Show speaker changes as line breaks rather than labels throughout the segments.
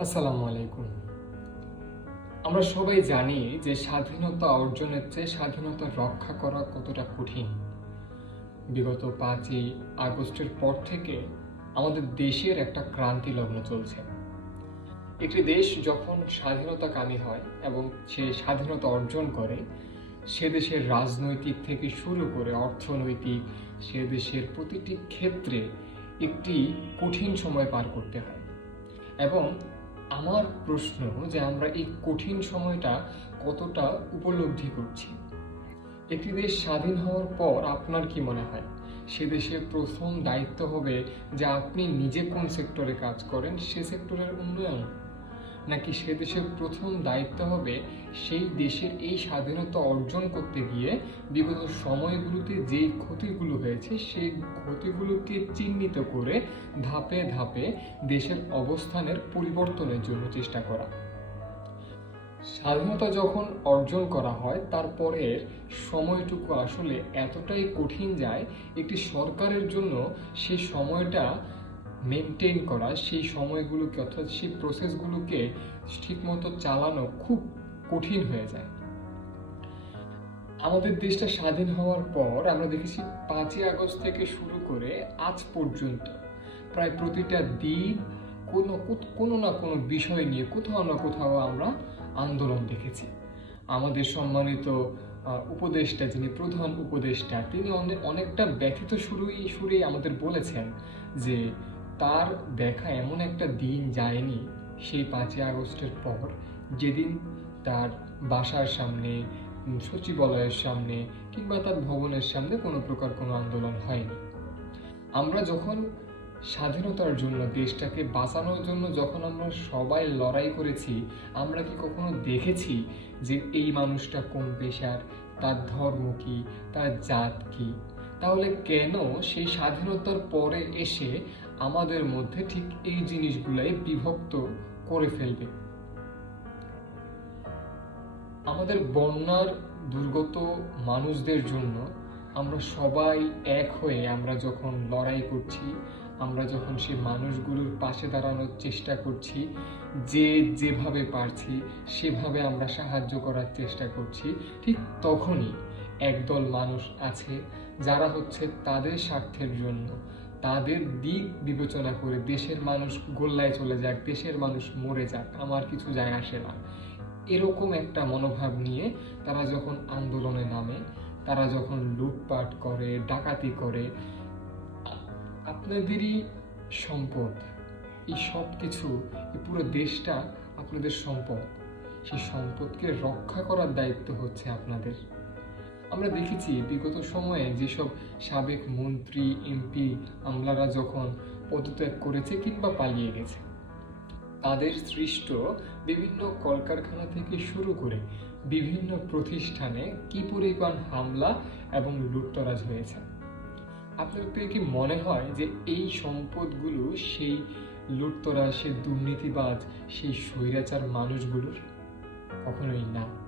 আসসালামু আলাইকুম। আমরা সবাই জানি যে স্বাধীনতা অর্জনের চেয়ে স্বাধীনতা রক্ষা করা কতটা কঠিন। বিগত পাঁচই আগস্টের পর থেকে আমাদের দেশের একটা ক্রান্তি লগ্ন চলছে। একটি দেশ যখন স্বাধীনতাকামী হয় এবং সে স্বাধীনতা অর্জন করে, সে দেশের রাজনৈতিক থেকে শুরু করে অর্থনৈতিক, সে দেশের প্রতিটি ক্ষেত্রে একটি কঠিন সময় পার করতে হয়। এবং আমার প্রশ্ন যে আমরা এই কঠিন সময়টা কতটা উপলব্ধি করছি? একটি দেশ স্বাধীন হওয়ার পর আপনার কি মনে হয়? সে দেশের প্রথম দায়িত্ব হবে যে আপনি নিজে কোন সেক্টরে কাজ করেন, সে সেক্টরের উন্নয়ন? নাকি সে দেশের প্রথম দায়িত্ব হবে সেই দেশের এই স্বাধীনতা অর্জন করতে গিয়ে? বিগত সময়গুলোতে যেই ক্ষতিগুলো হয়েছে, সেই ক্ষতিগুলোকে চিহ্নিত করে ধাপে ধাপে দেশের অবস্থানের পরিবর্তনের জন্য চেষ্টা করা। স্বাধীনতা যখন অর্জন করা হয়, তারপরের সময়টুকু আসলে এতটাই কঠিন যায়, একটি সরকারের জন্য সে সময়টা মেনটেন করা, সেই সময়গুলোকে অর্থাৎ সেই প্রসেসগুলোকে ঠিকমতো চালানো খুব কঠিন হয়ে যায়। আমাদের দেশটা স্বাধীন হওয়ার পর আমরা দেখেছি পাঁচই আগস্ট থেকে শুরু করে আজ পর্যন্ত প্রায় প্রতিটা দিন কোনো কোনো না কোনো বিষয় নিয়ে কোথাও না কোথাও আমরা আন্দোলন দেখেছি। আমাদের সম্মানিত উপদেষ্টা যিনি প্রধান উপদেষ্টা, তিনি অনে- অনেকটা ব্যথিত শুরুই শুরুই আমাদের বলেছেন যে তার দেখা এমন একটা দিন যায়নি সেই পাঁচই আগস্টের পর, যেদিন তার বাসার সামনে, সচিবালয়ের সামনে কিংবা তার ভবনের সামনে কোনো প্রকার কোনো আন্দোলন হয়নি। আমরা যখন স্বাধীনতার জন্য, দেশটাকে বাঁচানোর জন্য যখন আমরা সবাই লড়াই করেছি, আমরা কি কখনো দেখেছি যে এই মানুষটা কোন পেশার? তার ধর্ম কি? তার জাত কি? তাহলে কেন সেই স্বাধীনতার পরে এসে আমাদের মধ্যে ঠিক এই জিনিসগুলাই বিভক্ত করে ফেলবে। আমাদের বন্যার দুর্গত মানুষদের জন্য আমরা সবাই এক হয়ে আমরা যখন লড়াই করছি, আমরা যখন সেই মানুষগুলোর পাশে দাঁড়ানোর চেষ্টা করছি, যে যেভাবে পারছি, সেভাবে আমরা সাহায্য করার চেষ্টা করছি, ঠিক তখনই একদল মানুষ আছে যারা হচ্ছে তাদের স্বার্থের জন্য তাদের দিক বিবেচনা করে দেশের মানুষ গোল্লায় চলে যাক, দেশের মানুষ মরে যাক, আমার কিছু যায় আসে না। এরকম একটা মনোভাব নিয়ে তারা যখন আন্দোলনে নামে, তারা যখন লুটপাট করে, ডাকাতি করে, আপনাদেরই সম্পদ, এই সব কিছু এই পুরো দেশটা আপনাদের সম্পদ। সেই সম্পদকে রক্ষা করার দায়িত্ব হচ্ছে আপনাদের। আমরা দেখেছি বিগত সময়ে যেসব সাবেক মন্ত্রী, এমপি, আমলারা যখন পদত্যাগ করেছে কিংবা পালিয়ে গেছে, তাদের সৃষ্ট বিভিন্ন কলকারখানা থেকে শুরু করে বিভিন্ন প্রতিষ্ঠানে কি পরিমাণ হামলা এবং লুটতরাজ হয়েছে। আপনাদের কি মনে হয় যে এই সম্পদগুলো সেই লুটতরাজ, সেই দুর্নীতিবাজ, সেই স্বৈরাচার মানুষগুলোর? কখনোই না।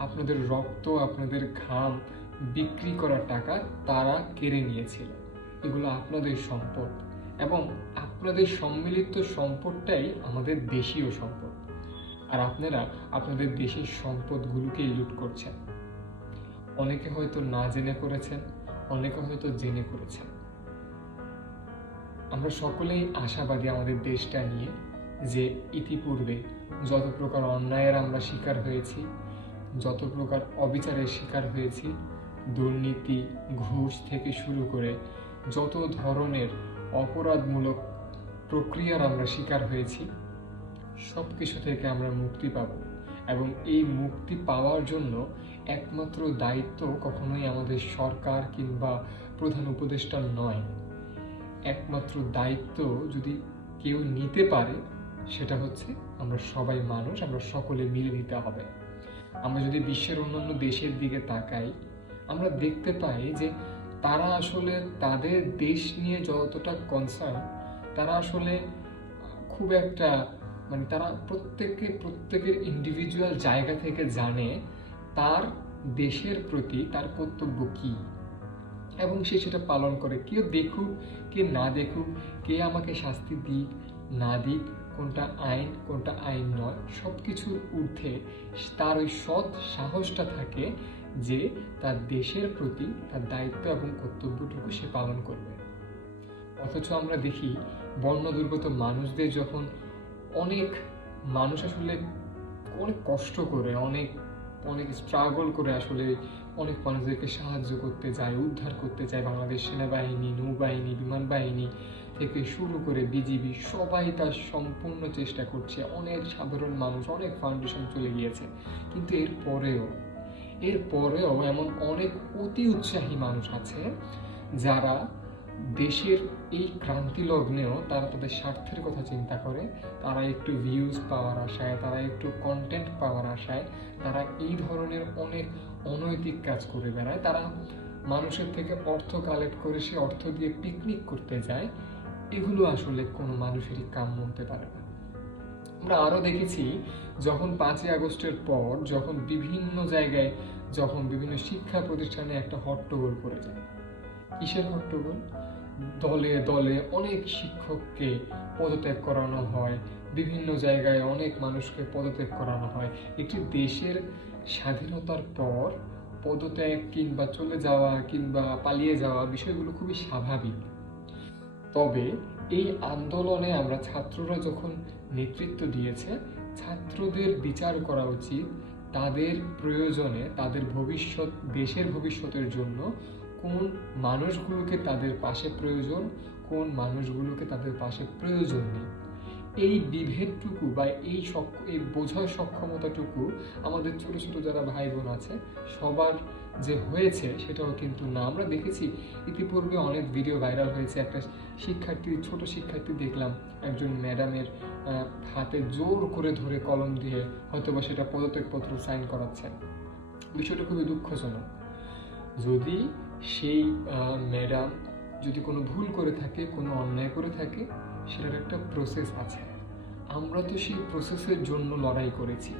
আপনাদের রক্ত, আপনাদের ঘাম বিক্রি করা টাকা তারা কেড়ে নিয়েছিল। এগুলো আপনাদের সম্পদ এবং আপনাদের সম্মিলিত সম্পদটাই আমাদের দেশীয় সম্পদ। আর আপনারা আপনাদের দেশের সম্পদগুলোকেই লুট করছেন। অনেকে হয়তো না জেনে করেছেন, অনেকে হয়তো জেনে করেছেন। আমরা সকলেই আশাবাদী আমাদের দেশটা নিয়ে যে ইতিপূর্বে যত প্রকার অন্যায়ের আমরা শিকার হয়েছি যত প্রকার অবিচারের শিকার হয়েছি, দুর্নীতি, ঘুষ থেকে শুরু করে যত ধরনের অপরাধমূলক প্রক্রিয়ার আমরা শিকার হয়েছি সব কিছু থেকে আমরা মুক্তি পাব। এবং এই মুক্তি পাওয়ার জন্য একমাত্র দায়িত্ব কখনোই আমাদের সরকার কিংবা প্রধান উপদেষ্টা নয়। একমাত্র দায়িত্ব যদি কেউ নিতে পারে, সেটা হচ্ছে আমরা সবাই মানুষ, আমরা সকলে মিলে নিতে হবে। আমরা যদি বিশ্বের অন্যান্য দেশের দিকে তাকাই, আমরা দেখতে পাই যে তারা আসলে তাদের দেশ নিয়ে যতটা কনসার্ন তারা আসলে খুব একটা মানে তারা প্রত্যেকে প্রত্যেকের ইন্ডিভিজুয়াল জায়গা থেকে জানে তার দেশের প্রতি তার কর্তব্য কী এবং সে সেটা পালন করে। কেউ দেখুক, কে না দেখুক, কে আমাকে শাস্তি দিক, না দিক কোনটা আইন কোনটা আইন নয় সব কিছুর ঊর্ধ্বে তার ওই সৎ সাহসটা থাকে যে তার দেশের প্রতি তার দায়িত্ব এবং কর্তব্যটুকু সে পালন করবে। অথচ আমরা দেখি বন্য দুর্গত মানুষদের যখন অনেক মানুষ আসলে অনেক কষ্ট করে, অনেক অনেক স্ট্রাগল করে আসলে অনেক মানুষদেরকে সাহায্য করতে যায়, উদ্ধার করতে চায় বাংলাদেশ সেনাবাহিনী, নৌবাহিনী, বিমান বাহিনী থেকে শুরু করে বিজিবি, সবাই তার সম্পূর্ণ চেষ্টা করছে। অনেক সাধারণ মানুষ, অনেক ফাউন্ডেশন চলে গিয়েছে। কিন্তু এর পরেও এর পরেও এমন অনেক অতি উৎসাহী মানুষ আছে যারা দেশের এই ক্রান্তি লগ্নেও তারা তাদের স্বার্থের কথা চিন্তা করে, তারা একটু ভিউজ পাওয়ার আশায়, তারা একটু কন্টেন্ট পাওয়ার আশায়, তারা এই ধরনের অনেক অনৈতিক কাজ করে বেড়ায়। তারা মানুষের থেকে অর্থ কালেক্ট করে সে অর্থ দিয়ে পিকনিক করতে যায়। এগুলো আসলে কোনো মানুষেরই কাম্য হতে পারে না। আমরা আরও দেখেছি, যখন পাঁচই আগস্টের পর যখন বিভিন্ন জায়গায়, যখন বিভিন্ন শিক্ষা প্রতিষ্ঠানে একটা হট্টগোল পড়ে যায়। কিসের হট্টগোল? দলে দলে অনেক শিক্ষককে পদত্যাগ করানো হয়। বিভিন্ন জায়গায় অনেক মানুষকে পদত্যাগ করানো হয়। একটি দেশের স্বাধীনতার পর পদত্যাগ কিংবা চলে যাওয়া কিংবা পালিয়ে যাওয়া বিষয়গুলো খুবই স্বাভাবিক। তবে এই আন্দোলনে আমরা ছাত্ররা যখন নেতৃত্ব দিয়েছে, ছাত্রদের বিচার করা উচিত তাদের প্রয়োজনে, তাদের ভবিষ্যৎ, দেশের ভবিষ্যতের জন্য কোন মানুষগুলোকে তাদের পাশে প্রয়োজন, কোন মানুষগুলোকে তাদের পাশে প্রয়োজন নেই। এই বিভেদটুকু বা এই এই বোঝার সক্ষমতাটুকু আমাদের ছোট ছোট যারা ভাই বোন আছে, সবার যে হয়েছে সেটাও কিন্তু না। আমরা দেখেছি ইতিপূর্বে অনেক ভিডিও ভাইরাল হয়েছে। একটা শিক্ষার্থী, ছোট শিক্ষার্থী দেখলাম, একজন ম্যাডামের হাতে জোর করে ধরে কলম দিয়ে হয়তোবা সেটা পদত্যাগপত্র সাইন করাচ্ছেন বিষয়টা খুবই দুঃখজনক। যদি সেই ম্যাডাম যদি কোনো ভুল করে থাকে, কোনো অন্যায় করে থাকে সেটার একটা প্রসেস আছে। আমরা তো সেই প্রসেসের জন্য লড়াই করেছি।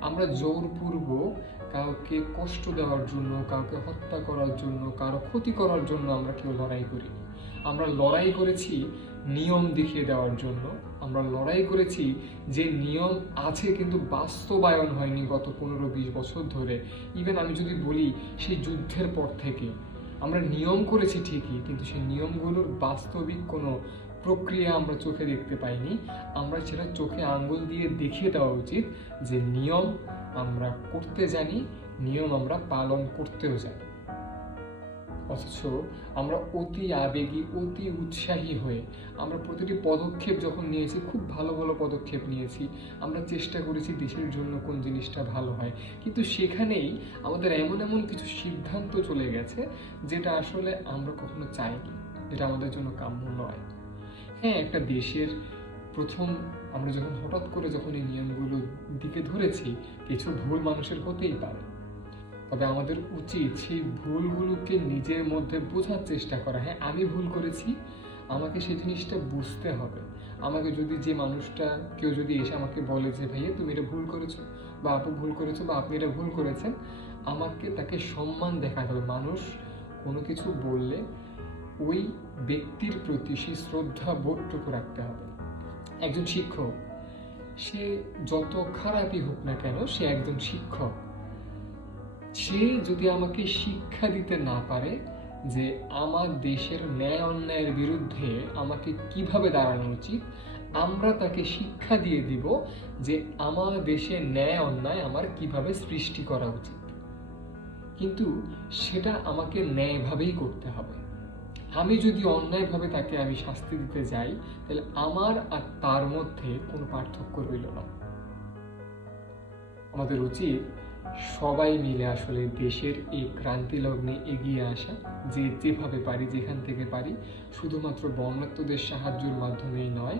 আমরা জোরপূর্বক কাউকে কষ্ট দেওয়ার জন্য, কাউকে হত্যা করার জন্য, কারও ক্ষতি করার জন্য আমরা কেউ লড়াই করিনি। আমরা লড়াই করেছি নিয়ম দেখিয়ে দেওয়ার জন্য। আমরা লড়াই করেছি যে নিয়ম আছে কিন্তু বাস্তবায়ন হয়নি গত পনেরো বিশ বছর ধরে। ইভেন আমি যদি বলি সেই যুদ্ধের পর থেকে, আমরা নিয়ম করেছি ঠিকই, কিন্তু সেই নিয়মগুলোর বাস্তবিক কোনো প্রক্রিয়া আমরা চোখে দেখতে পাইনি। আমরা সেটা চোখে আঙ্গুল দিয়ে দেখিয়ে দেওয়া উচিত যে নিয়ম আমরা করতে জানি, নিয়ম আমরা পালন করতেও জানি। অথচ আমরা অতি আবেগী, অতি উৎসাহী হয়ে আমরা প্রতিটি পদক্ষেপ যখন নিয়েছি, খুব ভালো ভালো পদক্ষেপ নিয়েছি। আমরা চেষ্টা করেছি দেশের জন্য কোন জিনিসটা ভালো হয়। কিন্তু সেখানেই আমাদের এমন এমন কিছু সিদ্ধান্ত চলে গেছে যেটা আসলে আমরা কখনো চাইনি। যেটা আমাদের জন্য কাম্য নয়। হ্যাঁ একটা দেশের প্রথম আমরা যখন হঠাৎ করে যখন এই নিয়মগুলো দিকে ধরেছি, কিছু ভুল মানুষের হতেই পারে। তবে আমাদের উচিত সেই ভুলগুলোকে নিজের মধ্যে বোঝার চেষ্টা করা। হ্যাঁ আমি ভুল করেছি, আমাকে সেই জিনিসটা বুঝতে হবে। আমাকে যদি যে মানুষটা, কেউ যদি এসে আমাকে বলে যে, ভাইয়া, তুমি এটা ভুল করেছ বা আপু ভুল করেছ বা আপনি এটা ভুল করেছেন, আমাকে তাকে সম্মান দেখাতে হবে। মানুষ কোনো কিছু বললে ওই ব্যক্তির প্রতি সেই শ্রদ্ধা বোধটুকু রাখতে হবে। একজন শিক্ষক, সে যত খারাপই হোক না কেন, সে একজন শিক্ষক। সে যদি আমাকে শিক্ষা দিতে না পারে যে আমার দেশের ন্যায় অন্যায়ের বিরুদ্ধে আমাকে কীভাবে দাঁড়ানো উচিত, আমরা তাকে শিক্ষা দিয়ে দিব যে আমার দেশের ন্যায় অন্যায় আমার কীভাবে সৃষ্টি করা উচিত। কিন্তু সেটা আমাকে ন্যায়ভাবেই করতে হবে। আমি যদি অন্যায়ভাবে তাকে আমি শাস্তি দিতে যাই, তাহলে আমার আর তার মধ্যে কোনো পার্থক্য রইল না। আমাদের উচিত সবাই মিলে আসলে দেশের এই ক্রান্তি লগ্নে এগিয়ে আসা, যে যেভাবে পারি, যেখান থেকে পারি। শুধুমাত্র বর্ণাত্মদের সাহায্যের মাধ্যমেই নয়,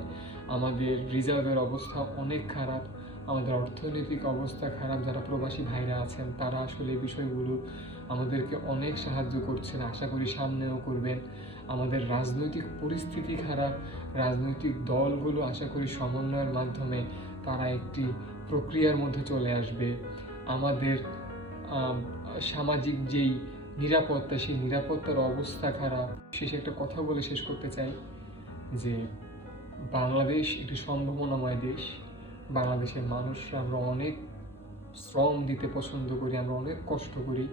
আমাদের রিজার্ভের অবস্থা অনেক খারাপ, আমাদের অর্থনৈতিক অবস্থা খারাপ, যারা প্রবাসী ভাইরা আছেন, তারা আসলে বিষয়গুলো আমাদেরকে অনেক সাহায্য করছেন, আশা করি সামনেও করবেন। আমাদের রাজনৈতিক পরিস্থিতি খারাপ, রাজনৈতিক দলগুলো আশা করি সমন্বয়ের মাধ্যমে তারা একটি প্রক্রিয়ার মধ্যে চলে আসবে। আমাদের সামাজিক যেই নিরাপত্তা, সেই নিরাপত্তার অবস্থা খারাপ। শেষে একটা কথা বলে শেষ করতে চাই যে, বাংলাদেশ একটি সম্ভাবনাময় দেশ। বাংলাদেশের মানুষরা আমরা অনেক শ্রম দিতে পছন্দ করি, আমরা অনেক কষ্ট করি।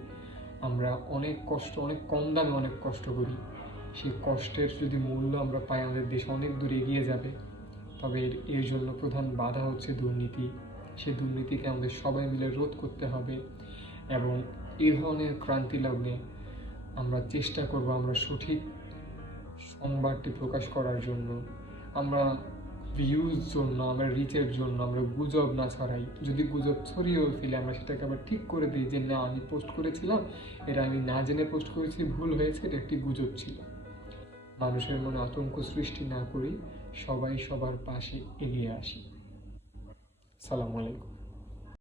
আমরা অনেক কষ্ট, অনেক কম দামে অনেক কষ্ট করি। সেই কষ্টের যদি মূল্য আমরা পাই, আমাদের দেশ অনেক দূর এগিয়ে যাবে। তবে এর জন্য প্রধান বাধা হচ্ছে দুর্নীতি। সেই দুর্নীতিকে আমাদের সবাই মিলে রোধ করতে হবে এবং এই ধরনের ক্রান্তি লগ্নে আমরা চেষ্টা করব আমরা সঠিক সংবাদটি প্রকাশ করার জন্য। আমরা ভিউজ জন্য, আমরা রিচের জন্য, আমরা গুজব না ছড়াই। যদি গুজব ছড়িয়েও ফেলে, আমরা সেটাকে আবার ঠিক করে দিই যে, না, আমি পোস্ট করেছিলাম। এটা আমি না জেনে পোস্ট করেছি, ভুল হয়েছে, এটা একটি গুজব ছিল। মানুষের মনে আতঙ্ক সৃষ্টি না করি সবাই সবার পাশে এগিয়ে আসি। সালামু আলাইকুম।